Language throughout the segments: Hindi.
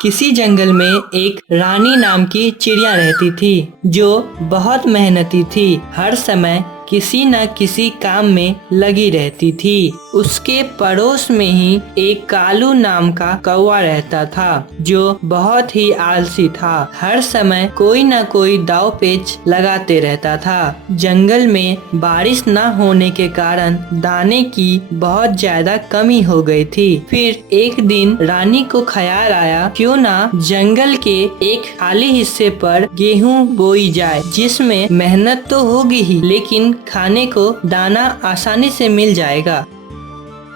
किसी जंगल में एक रानी नाम की चिड़िया रहती थी जो बहुत मेहनती थी। हर समय किसी न किसी काम में लगी रहती थी। उसके पड़ोस में ही एक कालू नाम का कौवा रहता था जो बहुत ही आलसी था। हर समय कोई न कोई दाव पेच लगाते रहता था। जंगल में बारिश न होने के कारण दाने की बहुत ज्यादा कमी हो गई थी। फिर एक दिन रानी को ख्याल आया क्यों ना जंगल के एक खाली हिस्से पर गेहूं बोई जाए, जिसमें मेहनत तो होगी ही लेकिन खाने को दाना आसानी से मिल जाएगा।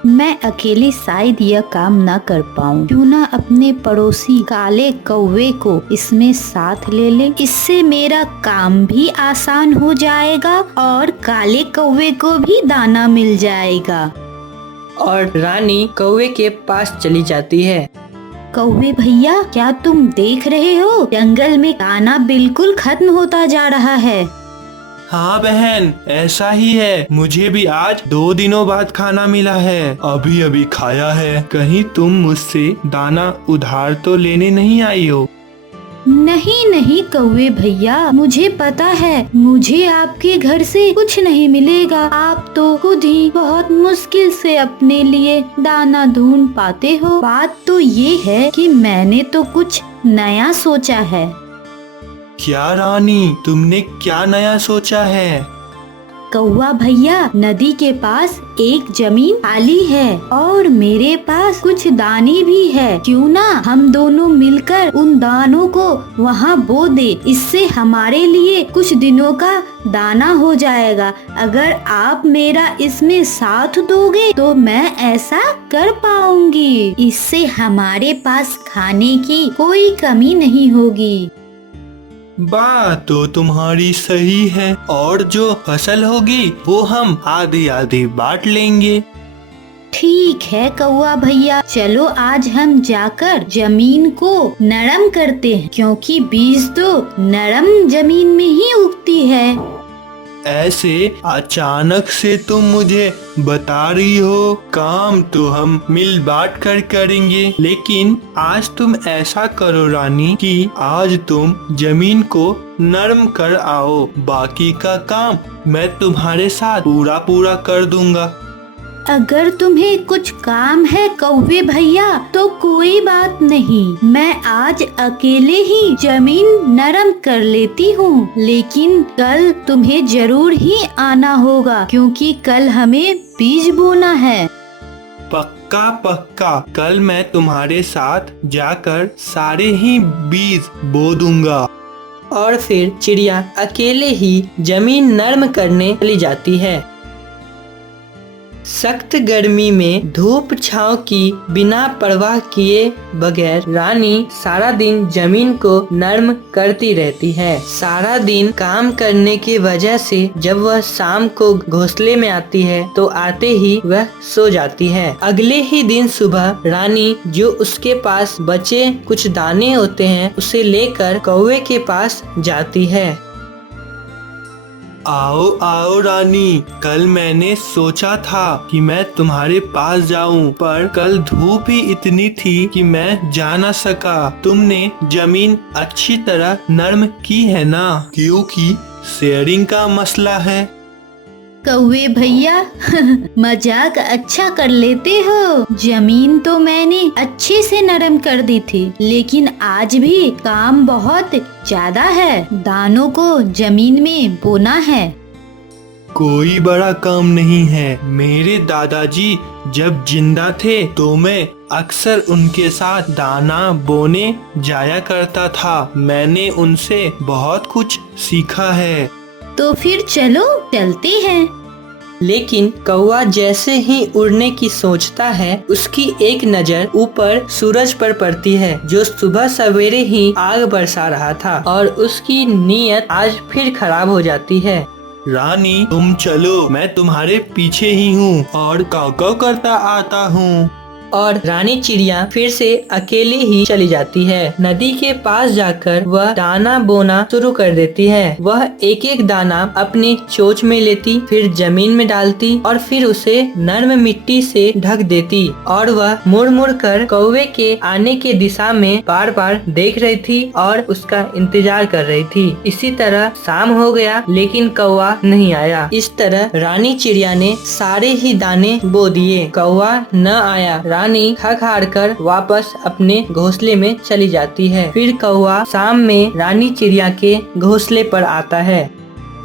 मैं अकेले शायद यह काम न कर पाऊँ, क्यों ना अपने पड़ोसी काले कौवे को इसमें साथ ले ले। इससे मेरा काम भी आसान हो जाएगा और काले कौवे को भी दाना मिल जाएगा। और रानी कौवे के पास चली जाती है। कौवे भैया, क्या तुम देख रहे हो जंगल में दाना बिल्कुल खत्म होता जा रहा है। हाँ बहन, ऐसा ही है। मुझे भी आज 2 दिनों बाद खाना मिला है। अभी अभी खाया है। कहीं तुम मुझसे दाना उधार तो लेने नहीं आई हो? नहीं नहीं कौवे भैया, मुझे पता है मुझे आपके घर से कुछ नहीं मिलेगा। आप तो खुद ही बहुत मुश्किल से अपने लिए दाना ढूंढ पाते हो। बात तो ये है कि मैंने तो कुछ नया सोचा है। क्या रानी, तुमने क्या नया सोचा है? कौवा भैया, नदी के पास एक जमीन खाली है और मेरे पास कुछ दाने भी है। क्यों ना हम दोनों मिलकर उन दानों को वहाँ बो दे। इससे हमारे लिए कुछ दिनों का दाना हो जाएगा। अगर आप मेरा इसमें साथ दोगे तो मैं ऐसा कर पाऊंगी। इससे हमारे पास खाने की कोई कमी नहीं होगी। बात तो तुम्हारी सही है, और जो फसल होगी वो हम आधी आधी बांट लेंगे। ठीक है कौवा भैया, चलो आज हम जाकर जमीन को नरम करते हैं, क्योंकि बीज तो नरम जमीन में ही उगती है। ऐसे अचानक से तुम मुझे बता रही हो? काम तो हम मिल बांट कर करेंगे, लेकिन आज तुम ऐसा करो रानी कि आज तुम जमीन को नरम कर आओ। बाकी का काम मैं तुम्हारे साथ पूरा पूरा कर दूंगा। अगर तुम्हें कुछ काम है कौवे भैया तो कोई बात नहीं, मैं आज अकेले ही जमीन नरम कर लेती हूँ। लेकिन कल तुम्हें जरूर ही आना होगा, क्योंकि कल हमें बीज बोना है। पक्का पक्का, कल मैं तुम्हारे साथ जाकर सारे ही बीज बो दूंगा। और फिर चिड़िया अकेले ही जमीन नर्म करने चली जाती है। सख्त गर्मी में धूप छांव की बिना परवाह किए बगैर रानी सारा दिन जमीन को नर्म करती रहती है। सारा दिन काम करने की वजह से जब वह शाम को घोंसले में आती है तो आते ही वह सो जाती है। अगले ही दिन सुबह रानी जो उसके पास बचे कुछ दाने होते हैं उसे लेकर कौवे के पास जाती है। आओ आओ रानी, कल मैंने सोचा था कि मैं तुम्हारे पास जाऊं, पर कल धूप ही इतनी थी कि मैं जा न सका। तुमने जमीन अच्छी तरह नरम की है ना? क्योंकि शेयरिंग का मसला है। कौवे भैया मजाक अच्छा कर लेते हो। जमीन तो मैंने अच्छे से नरम कर दी थी, लेकिन आज भी काम बहुत ज्यादा है। दानों को जमीन में बोना है। कोई बड़ा काम नहीं है। मेरे दादाजी जब जिंदा थे तो मैं अक्सर उनके साथ दाना बोने जाया करता था। मैंने उनसे बहुत कुछ सीखा है। तो फिर चलो चलते हैं। लेकिन कौवा जैसे ही उड़ने की सोचता है उसकी एक नजर ऊपर सूरज पर पड़ती है जो सुबह सवेरे ही आग बरसा रहा था, और उसकी नीयत आज फिर खराब हो जाती है। रानी तुम चलो, मैं तुम्हारे पीछे ही हूँ और काव काव करता आता हूँ। और रानी चिड़िया फिर से अकेली ही चली जाती है। नदी के पास जाकर वह दाना बोना शुरू कर देती है। वह एक एक दाना अपनी चोंच में लेती, फिर जमीन में डालती और फिर उसे नर्म मिट्टी से ढक देती और वह मुड़ मुड़ कर कौवे के आने के दिशा में बार बार देख रही थी और उसका इंतजार कर रही थी। इसी तरह शाम हो गया लेकिन कौवा नहीं आया। इस तरह रानी चिड़िया ने सारे ही दाने बो दिए, कौवा न आया। रानी थक हार कर वापस अपने घोंसले में चली जाती है। फिर कौवा शाम में रानी चिड़िया के घोंसले पर आता है।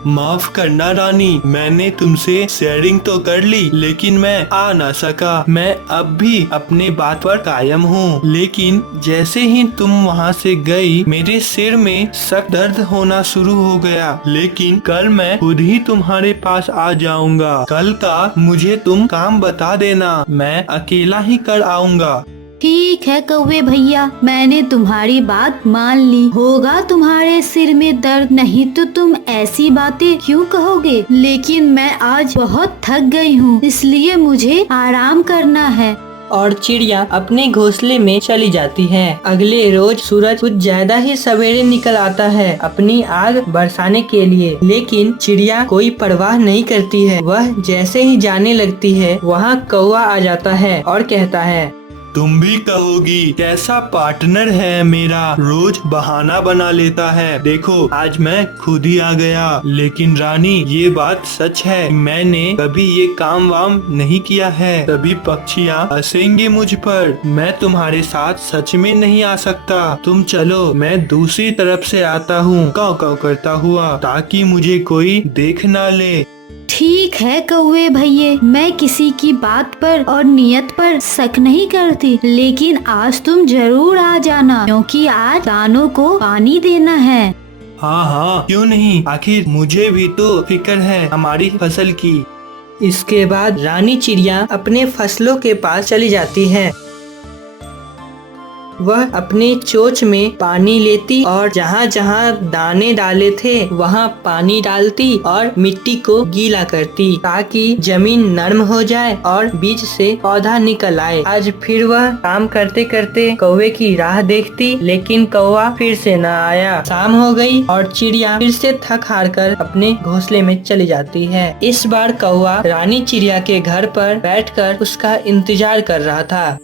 माफ करना रानी, मैंने तुमसे शेयरिंग तो कर ली लेकिन मैं आ ना सका। मैं अब भी अपने बात पर कायम हूँ, लेकिन जैसे ही तुम वहाँ से गई मेरे सिर में सख्त दर्द होना शुरू हो गया। लेकिन कल मैं खुद ही तुम्हारे पास आ जाऊंगा। कल का मुझे तुम काम बता देना, मैं अकेला ही कर आऊंगा। ठीक है कौवे भैया, मैंने तुम्हारी बात मान ली। होगा तुम्हारे सिर में दर्द, नहीं तो तुम ऐसी बातें क्यों कहोगे। लेकिन मैं आज बहुत थक गई हूँ, इसलिए मुझे आराम करना है। और चिड़िया अपने घोंसले में चली जाती है। अगले रोज सूरज कुछ ज्यादा ही सवेरे निकल आता है अपनी आग बरसाने के लिए, लेकिन चिड़िया कोई परवाह नहीं करती है। वह जैसे ही जाने लगती है वहाँ कौवा आ जाता है और कहता है, तुम भी कहोगी कैसा पार्टनर है मेरा, रोज बहाना बना लेता है। देखो आज मैं खुद ही आ गया। लेकिन रानी ये बात सच है, मैंने कभी ये काम वाम नहीं किया है। तभी पक्षियाँ हंसेंगे मुझ पर। मैं तुम्हारे साथ सच में नहीं आ सकता। तुम चलो, मैं दूसरी तरफ से आता हूँ काव काव करता हुआ, ताकि मुझे कोई देख ना ले। ठीक है कौवे भैये, मैं किसी की बात पर और नियत पर शक नहीं करती, लेकिन आज तुम जरूर आ जाना, क्योंकि आज दानों को पानी देना है। हाँ हाँ क्यों नहीं, आखिर मुझे भी तो फिक्र है हमारी फसल की। इसके बाद रानी चिड़िया अपने फसलों के पास चली जाती है। वह अपने चोंच में पानी लेती और जहाँ जहाँ दाने डाले थे वहाँ पानी डालती और मिट्टी को गीला करती, ताकि जमीन नर्म हो जाए और बीज से पौधा निकल आए। आज फिर वह काम करते करते कौवे की राह देखती, लेकिन कौवा फिर से न आया। शाम हो गई और चिड़िया फिर से थक हार कर अपने घोंसले में चली जाती है। इस बार कौवा रानी चिड़िया के घर पर बैठकर उसका इंतजार कर रहा था।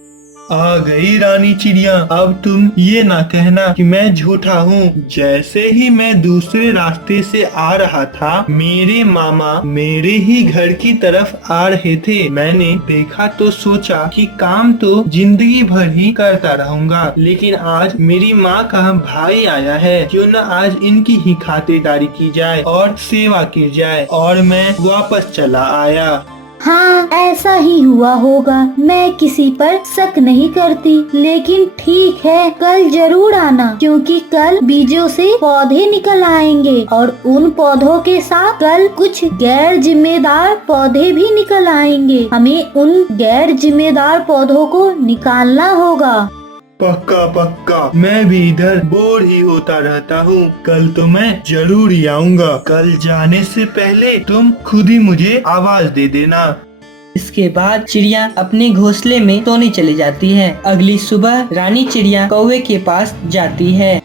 आ गई रानी चिड़िया, अब तुम ये ना कहना कि मैं झूठा हूँ। जैसे ही मैं दूसरे रास्ते से आ रहा था, मेरे मामा मेरे ही घर की तरफ आ रहे थे। मैंने देखा तो सोचा कि काम तो जिंदगी भर ही करता रहूंगा, लेकिन आज मेरी माँ का भाई आया है, क्यों न आज इनकी ही खातिरदारी की जाए और सेवा की जाए। और मैं वापस चला आया। हाँ ऐसा ही हुआ होगा, मैं किसी पर शक नहीं करती, लेकिन ठीक है कल जरूर आना, क्योंकि कल बीजों से पौधे निकल आएंगे और उन पौधों के साथ कल कुछ गैर जिम्मेदार पौधे भी निकल आएंगे। हमें उन गैर जिम्मेदार पौधों को निकालना होगा। पक्का पक्का, मैं भी इधर बोर ही होता रहता हूँ। कल तो मैं जरूर ही आऊँगा। कल जाने से पहले तुम खुद ही मुझे आवाज दे देना। इसके बाद चिड़िया अपने घोंसले में सोने चली जाती है। अगली सुबह रानी चिड़िया कौवे के पास जाती है।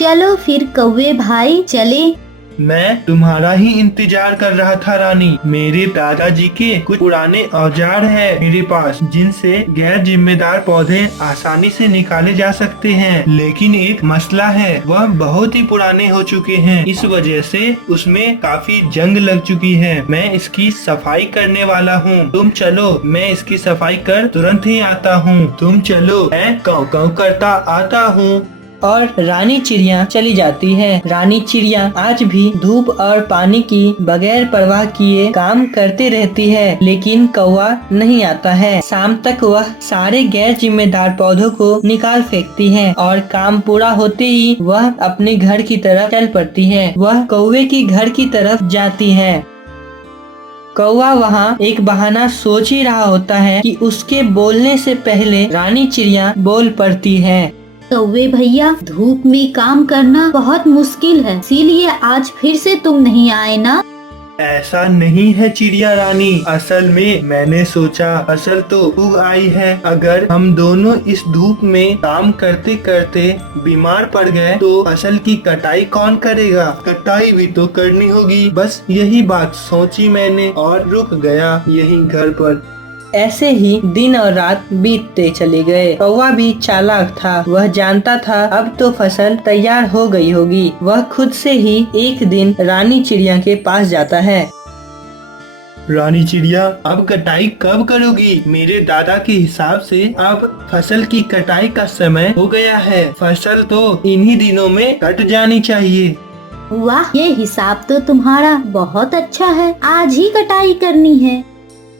चलो फिर कौवे भाई चले। मैं तुम्हारा ही इंतजार कर रहा था रानी। मेरे दादाजी के कुछ पुराने औजार हैं मेरे पास, जिनसे गैर जिम्मेदार पौधे आसानी से निकाले जा सकते हैं। लेकिन एक मसला है, वह बहुत ही पुराने हो चुके हैं। इस वजह से उसमें काफी जंग लग चुकी है। मैं इसकी सफाई करने वाला हूँ। तुम चलो, मैं इसकी सफाई कर तुरंत ही आता हूँ। तुम चलो, मैं काव काव करता आता हूँ। और रानी चिड़िया चली जाती है। रानी चिड़िया आज भी धूप और पानी की बगैर परवाह किए काम करते रहती है, लेकिन कौवा नहीं आता है। शाम तक वह सारे गैर जिम्मेदार पौधों को निकाल फेंकती है और काम पूरा होते ही वह अपने घर की तरफ चल पड़ती है। वह कौवे की घर की तरफ जाती है। कौवा वहाँ एक बहाना सोच ही रहा होता है कि उसके बोलने से पहले रानी चिड़िया बोल पड़ती है। कौवे भैया, धूप में काम करना बहुत मुश्किल है, इसीलिए आज फिर से तुम नहीं आए ना। ऐसा नहीं है चिड़िया रानी, असल में मैंने सोचा फसल तो उग आई है, अगर हम दोनों इस धूप में काम करते करते बीमार पड़ गए तो फसल की कटाई कौन करेगा? कटाई भी तो करनी होगी। बस यही बात सोची मैंने और रुक गया यहीं घर पर। ऐसे ही दिन और रात बीतते चले गए। कौवा भी चालाक था, वह जानता था अब तो फसल तैयार हो गई होगी। वह खुद से ही एक दिन रानी चिड़िया के पास जाता है। रानी चिड़िया, अब कटाई कब करोगी? मेरे दादा के हिसाब से अब फसल की कटाई का समय हो गया है। फसल तो इन्हीं दिनों में कट जानी चाहिए। वाह, ये हिसाब तो तुम्हारा बहुत अच्छा है। आज ही कटाई करनी है।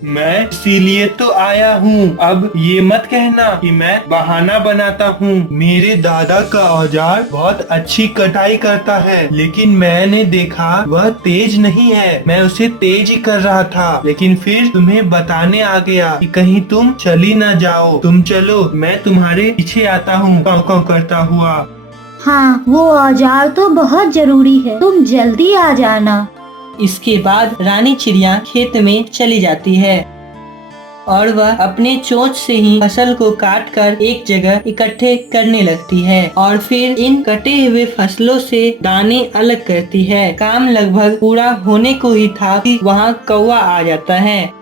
मैं इसीलिए तो आया हूँ। अब ये मत कहना कि मैं बहाना बनाता हूँ। मेरे दादा का औजार बहुत अच्छी कटाई करता है, लेकिन मैंने देखा वह तेज नहीं है। मैं उसे तेज ही कर रहा था, लेकिन फिर तुम्हें बताने आ गया कि कहीं तुम चली न जाओ। तुम चलो, मैं तुम्हारे पीछे आता हूँ काँव काँव करता हुआ। हाँ, वो औजार तो बहुत जरूरी है। तुम जल्दी आ जाना। इसके बाद रानी चिड़िया खेत में चली जाती है और वह अपने चोंच से ही फसल को काट कर एक जगह इकट्ठे करने लगती है और फिर इन कटे हुए फसलों से दाने अलग करती है। काम लगभग पूरा होने को ही था कि वहाँ कौवा आ जाता है।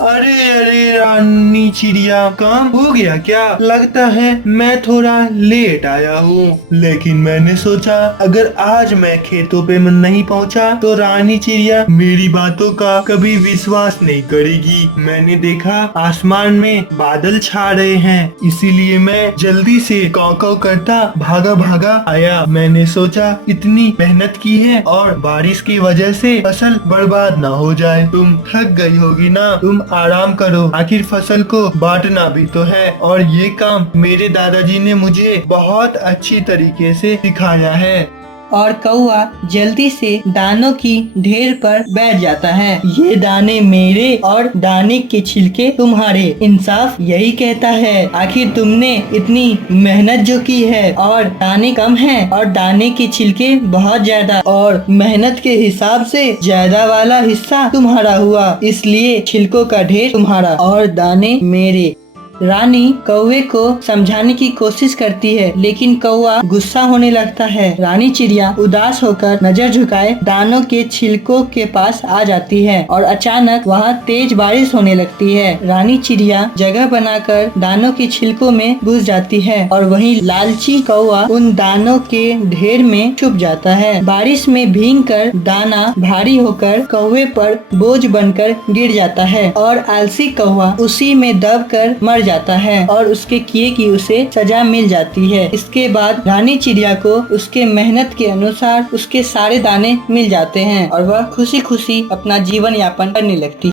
अरे अरे रानी चिड़िया, काम हो गया क्या? लगता है मैं थोड़ा लेट आया हूँ, लेकिन मैंने सोचा अगर आज मैं खेतों पे नहीं पहुँचा तो रानी चिड़िया मेरी बातों का कभी विश्वास नहीं करेगी। मैंने देखा आसमान में बादल छा रहे हैं, इसीलिए मैं जल्दी से काँव काँव करता भागा भागा आया। मैंने सोचा इतनी मेहनत की है और बारिश की वजह से फसल बर्बाद ना हो जाए। तुम थक गई होगी ना, तुम आराम करो। आखिर फसल को बांटना भी तो है और ये काम मेरे दादाजी ने मुझे बहुत अच्छी तरीके से सिखाया है। और कौवा जल्दी से दानों की ढेर पर बैठ जाता है। ये दाने मेरे और दाने के छिलके तुम्हारे, इंसाफ यही कहता है। आखिर तुमने इतनी मेहनत जो की है और दाने कम हैं और दाने के छिलके बहुत ज्यादा, और मेहनत के हिसाब से ज्यादा वाला हिस्सा तुम्हारा हुआ, इसलिए छिलकों का ढेर तुम्हारा और दाने मेरे। रानी कौवे को समझाने की कोशिश करती है, लेकिन कौवा गुस्सा होने लगता है। रानी चिड़िया उदास होकर नजर झुकाए दानों के छिलकों के पास आ जाती है और अचानक वहाँ तेज बारिश होने लगती है। रानी चिड़िया जगह बनाकर दानों के छिलकों में घुस जाती है और वहीं लालची कौवा उन दानों के ढेर में छुप जाता है। बारिश में भीगकर दाना भारी होकर कौवे पर बोझ बनकर गिर जाता है और आलसी कौवा उसी में दबकर मर जाता है और उसके किए की उसे सजा मिल जाती है। इसके बाद रानी चिड़िया को उसके मेहनत के अनुसार उसके सारे दाने मिल जाते हैं और वह खुशी खुशी अपना जीवन यापन करने लगती है।